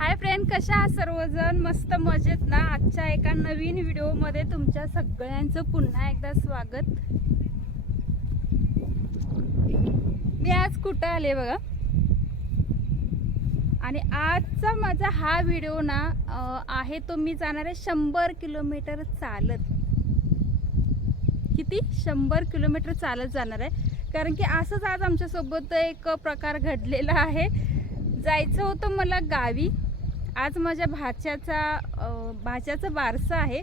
Hi friend, कशा आहात सर्वजण? मस्त मजेत ना? आजच्या एका नवीन व्हिडिओमध्ये तुमच्या सगळ्यांचं पुन्हा एकदा स्वागत. मी आज कुठं आले बघा, आणि आजचा माझा हा व्हिडिओ ना आहे तो मी जाणार आहे 100 किलोमीटर चालत. किती? 100 किलोमीटर चालत जाणार आहे. कारण की असंच आज आमच्यासोबत एक प्रकार घडलेला आहे. जायचं होतं मला गावी. आज माझ्या भाच्याचं बारसं आहे.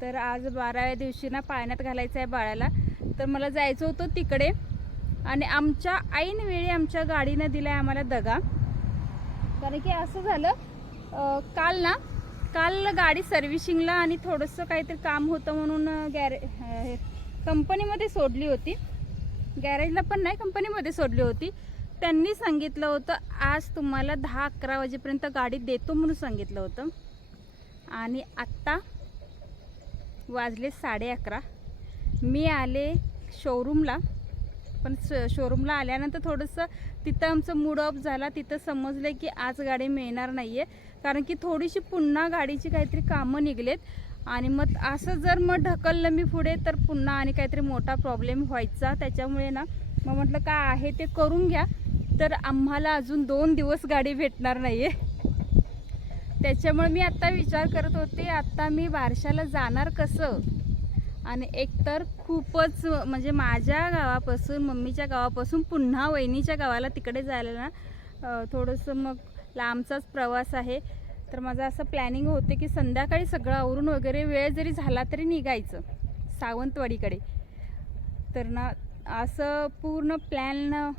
तर आज 12व्या दिवशी ना पाण्यात घालायचं आहे बाळाला. तर मला जायचं होतं तिकडे, आणि आमच्या ऐन वेळी आमच्या गाडीनं दिला आहे आम्हाला दगा. कारण की असं झालं, काल गाडी सर्व्हिसिंगला आणि थोडंसं काहीतरी काम होतं म्हणून कंपनीमध्ये सोडली होती. गॅरेजला पण नाही, कंपनीमध्ये सोडली होती. त्यांनी सांगितलं होतं आज तुम्हाला 10-11 वाजेपर्यंत गाडी देतो म्हणून सांगितलं होतं. आणि आत्ता वाजले 11:30. मी आले शोरूमला. पण शोरूमला आल्यानंतर थोडंसं तिथं आमचं मूड ऑफ झाला. तिथं समजलं की आज गाडी मिळणार नाही आहे. कारण की थोडीशी पुन्हा गाडीची काहीतरी कामं निघलेत. आणि मग असं जर मग ढकललं मी पुढे तर पुन्हा आणि काहीतरी मोठा प्रॉब्लेम व्हायचा. त्याच्यामुळे ना मग म्हटलं काय आहे ते करून घ्या. तर आम्हाला अजून 2 दिवस गाडी भेटणार नाही आहे. त्याच्यामुळे मी आत्ता विचार करत होते, आत्ता मी बारशाला जाणार कसं. आणि एकतर खूपच म्हणजे माझ्या गावापासून, मम्मीच्या गावापासून पुन्हा वहिनीच्या गावाला तिकडे जायला ना थोडंसं मग लांबचाच प्रवास आहे. तर माझं असं प्लॅनिंग होते की संध्याकाळी सगळं आवरून वगैरे वेळ जरी झाला तरी निघायचं सावंतवाडीकडे. तर ना असं पूर्ण प्लॅन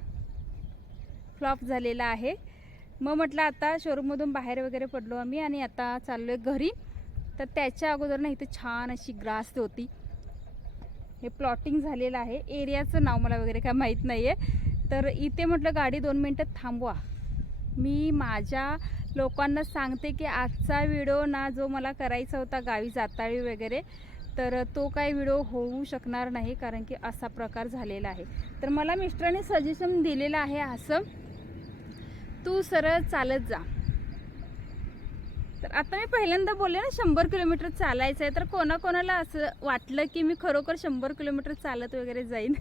फ्लॉप झालेला आहे. मग म्हटलं आता शोरूममधून बाहेर वगैरे पडलो आम्ही आणि आता चाललो आहे घरी. तर त्याच्या अगोदर ना इथे छान अशी ग्रास होती. हे प्लॉटिंग झालेलं आहे. एरियाचं नाव मला वगैरे काय माहीत नाही आहे. तर इथे म्हटलं गाडी 2 मिनटं थांबवा. मी माझ्या लोकांना सांगते की आजचा व्हिडिओ ना जो मला करायचा होता गावी जाताळी वगैरे, तर तो काही व्हिडिओ होऊ शकणार नाही. कारण की असा प्रकार झालेला आहे. तर मला मिस्टरांनी सजेशन दिलेलं आहे असं, तू सरळ चालत जा. तर आता मी पहिल्यांदा बोलले ना 100 किलोमीटर चालायचं आहे. तर कोणाकोणाला असं वाटलं की मी खरोखर 100 किलोमीटर चालत वगैरे जाईन.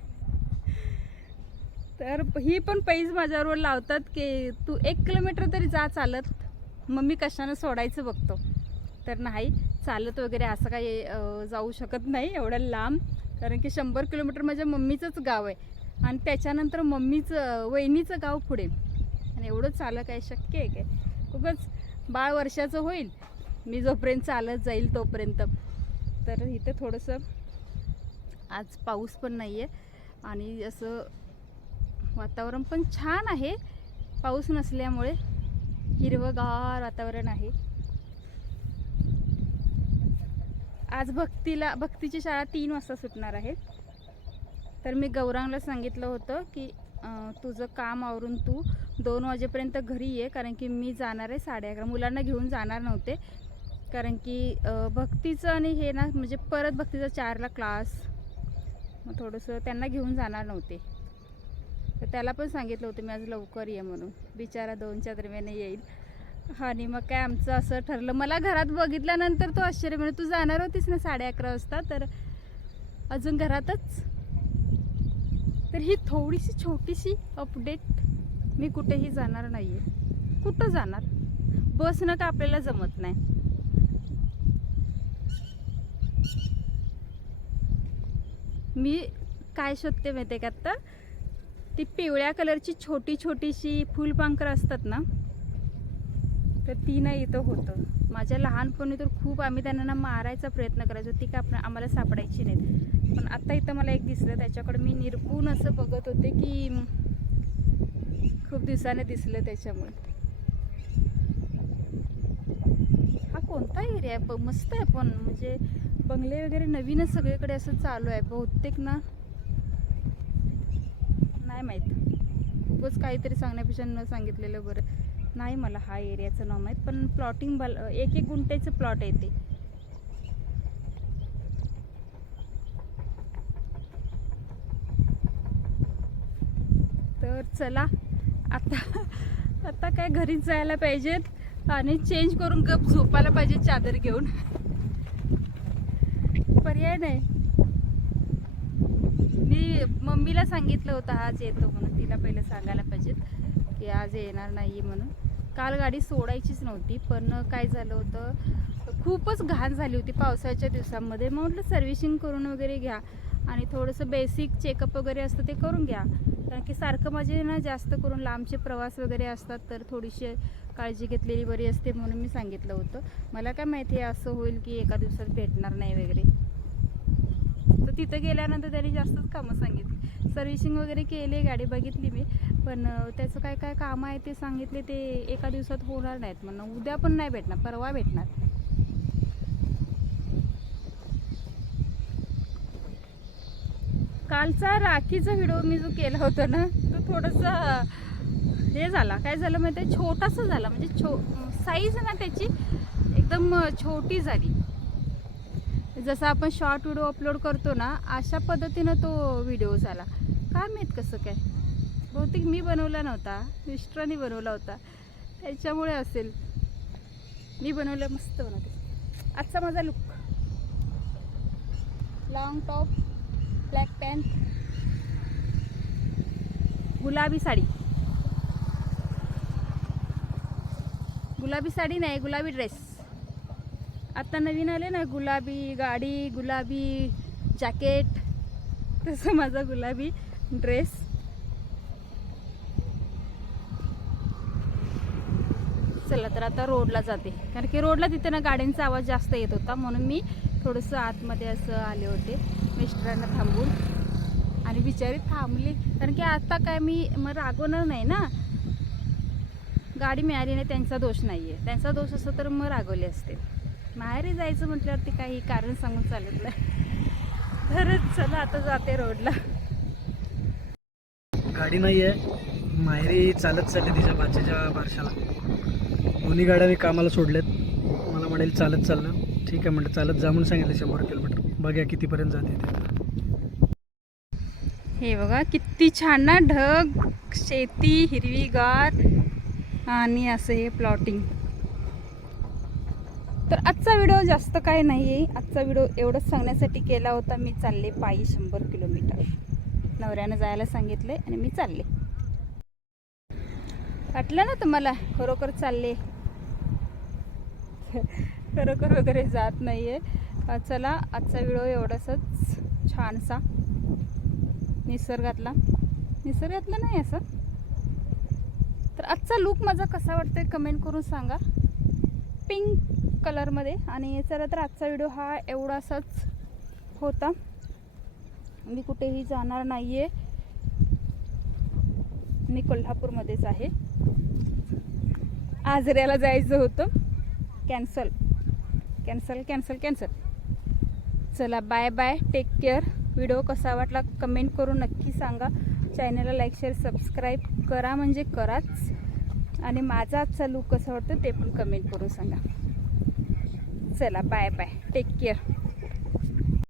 तर ही पण पैज माझ्यावर लावतात की तू 1 किलोमीटर तरी जा चालत, मग मी कशानं सोडायचं बघतो. तर नाही, चालत वगैरे असं काही जाऊ शकत नाही एवढं लांब. कारण की 100 किलोमीटर माझ्या मम्मीचंच गाव आहे आणि त्याच्यानंतर वहिनीचं गाव पुढे. आणि एवढं चालत काय शक्य आहे काय? उगाच बाळ वर्षाचं होईल, मी जोपर्यंत चालत जाईल तोपर्यंत. तर इथं थोडंसं आज पाऊस पण नाही आहे आणि असं वातावरण पण छान आहे. पाऊस नसल्यामुळे हिरवंगार वातावरण आहे. आज भक्तीची शाळा 3 वाजता सुटणार आहे. तर मी गौरांगला सांगितलं होतं की तुझं काम आवरून तू 2 वाजेपर्यंत घरी ये. कारण की मी जाणार आहे 11:30. मुलांना घेऊन जाणार नव्हते. कारण की भक्तीचं आणि हे ना म्हणजे परत भक्तीचा 4ला क्लास, मग थोडंसं त्यांना घेऊन जाणार नव्हते. तर त्याला पण सांगितलं होतं मी आज लवकर ये म्हणून. बिचारा 2च्या दरम्यान येईल. आणि मग काय आमचं असं ठरलं. मला घरात बघितल्यानंतर तो आश्चर्य म्हणजे तू जाणार होतीस ना 11:30 वाजता, तर अजून घरातच. तर ही थोडीशी छोटीशी अपडेट. मी कुठेही जाणार नाही आहे. कुठं जाणार? बसनं का आपल्याला जमत नाही. मी काय शोधते माहिती आहे का आत्ता? ती पिवळ्या कलरची छोटीशी फुलपाखरं असतात ना, तर ती नाही इथं होतं. माझ्या लहानपणी तर खूप आम्ही त्यांना ना मारायचा प्रयत्न करायचो. ती का आम्हाला सापडायची नाहीत. पण आता इथं मला एक दिसलं. त्याच्याकडे मी निरपून असं बघत होते की खूप दिवसाने दिसलं. त्याच्यामुळे हा कोणता एरिया आहे? मस्त आहे. पण म्हणजे बंगले वगैरे नवीनच सगळीकडे असं चालू आहे बहुतेक ना. नाही माहीत, उगाच काहीतरी सांगण्यापेक्षा न सांगितलेलं बरं. नाही मला हा एरियाचं नाव माहीत. पण प्लॉटिंग 1-1 गुंठ्याचं प्लॉट आहे ते. तर चला आता काय घरीच जायला पाहिजेत. आणि चेंज करून गप झोपायला पाहिजे चादर घेऊन. पर्याय नाही. मी मम्मीला सांगितलं होतं आज येतो म्हणून, तिला पहिलं सांगायला पाहिजेत की आज येणार नाही म्हणून. काल गाडी सोडायचीच नव्हती, पण काय झालं होतं, खूपच घाण झाली होती पावसाच्या दिवसामध्ये. मग म्हटलं सर्व्हिसिंग करून वगैरे घ्या आणि थोडंसं बेसिक चेकअप वगैरे असतं ते करून घ्या, कारण की सारखं माझे ना जास्त करून लांबचे प्रवास वगैरे असतात, तर थोडीशी काळजी घेतलेली बरी असते म्हणून मी सांगितलं होतं. मला काय माहिती आहे असं होईल की एका दिवसात भेटणार नाही वगैरे. तर तिथं गेल्यानंतर त्यांनी जास्तच कामं सांगितली. सर्व्हिसिंग वगैरे केली, गाडी बघितली मी, पण त्याचं काय काय कामं आहे ते सांगितले, ते एका दिवसात होणार नाहीत म्हणून. उद्या पण नाही भेटणार, परवा भेटणार. कालचा राखीचा व्हिडिओ मी जो केला होता ना, तो थोडासा हे झाला. काय झालं माहिती आहे, छोटासा झाला. म्हणजे साईज ना त्याची एकदम छोटी झाली. जसं आपण शॉर्ट व्हिडिओ अपलोड करतो ना, अशा पद्धतीनं तो व्हिडिओ झाला. काय माहीत कसं काय, बहुतेक मी बनवला नव्हता, मिस्टरांनी बनवला होता, त्याच्यामुळे असेल. मी बनवलं, मस्त बनवते. आजचा माझा look, long top, black pant, गुलाबी साडी. गुलाबी साडी नाही, गुलाबी ड्रेस. आता नवीन आले ना, गुलाबी गाडी, गुलाबी जॅकेट, तसं माझा गुलाबी ड्रेस. चला तर आता रोडला जाते, कारण की रोडला तिथे ना गाड्यांचा आवाज जास्त येत होता, म्हणून मी थोडंसं आतमध्ये असं आले होते मिस्टरांना थांबून. आणि बिचारी थांबली, कारण की आता काय मी मग रागवणार नाही ना, गाडी मिळाली नाही त्यांचा दोष नाही आहे. त्यांचा दोष असतं तर मग रागवले असते. माहेरी जायचं म्हटल्यावरती काही कारण सांगून चालत नाही. तर चला आता जाते रोडला. गाडी नाही आहे, माहेरी चालत चालले तिच्या बाच्याच्या बारशाला. दोन्ही गाड्या मी कामाला सोडल्यात. मला म्हणेल चालत चाललं, ठीक आहे म्हणलं, चालत जा म्हणून सांगितलं 100 किलोमीटर. बघा कितीपर्यंत जाते ते. हे बघा किती छान ना, ढग, शेती हिरवीगार आणि असं हे प्लॉटिंग. तर आजचा व्हिडिओ जास्त काय नाही आहे. आजचा व्हिडिओ एवढंच सांगण्यासाठी केला होता. मी चालले पायी 100 किलोमीटर. नवऱ्यानं जायला सांगितले आणि मी चालले. वाटलं ना तुम्हाला खरोखर चालले, खरोखर वगैरे जात नाही आहे. चला आजचा व्हिडिओ एवढाच छानसा निसर्गातला नाही असं. तर आजचा लुक माझा कसा वाटतोय कमेंट करून सांगा, पिंक कलरमध्ये. आणि चला तर आजचा व्हिडिओ हा एवढासाच होता. मी कुठेही जाणार नाही आहे, मी कोल्हापूरमध्येच आहे. आजऱ्याला जायचं होतं, कॅन्सल. चला bye bye, take care. Video कसा वाटला कमेंट करून नक्की सांगा. चॅनलला लाईक शेअर सबस्क्राईब करा म्हणजे कराच. आणि माझा आजचा लूक कसा वाटतं ते पण कमेंट करून सांगा. चला बाय बाय, टेक केअर.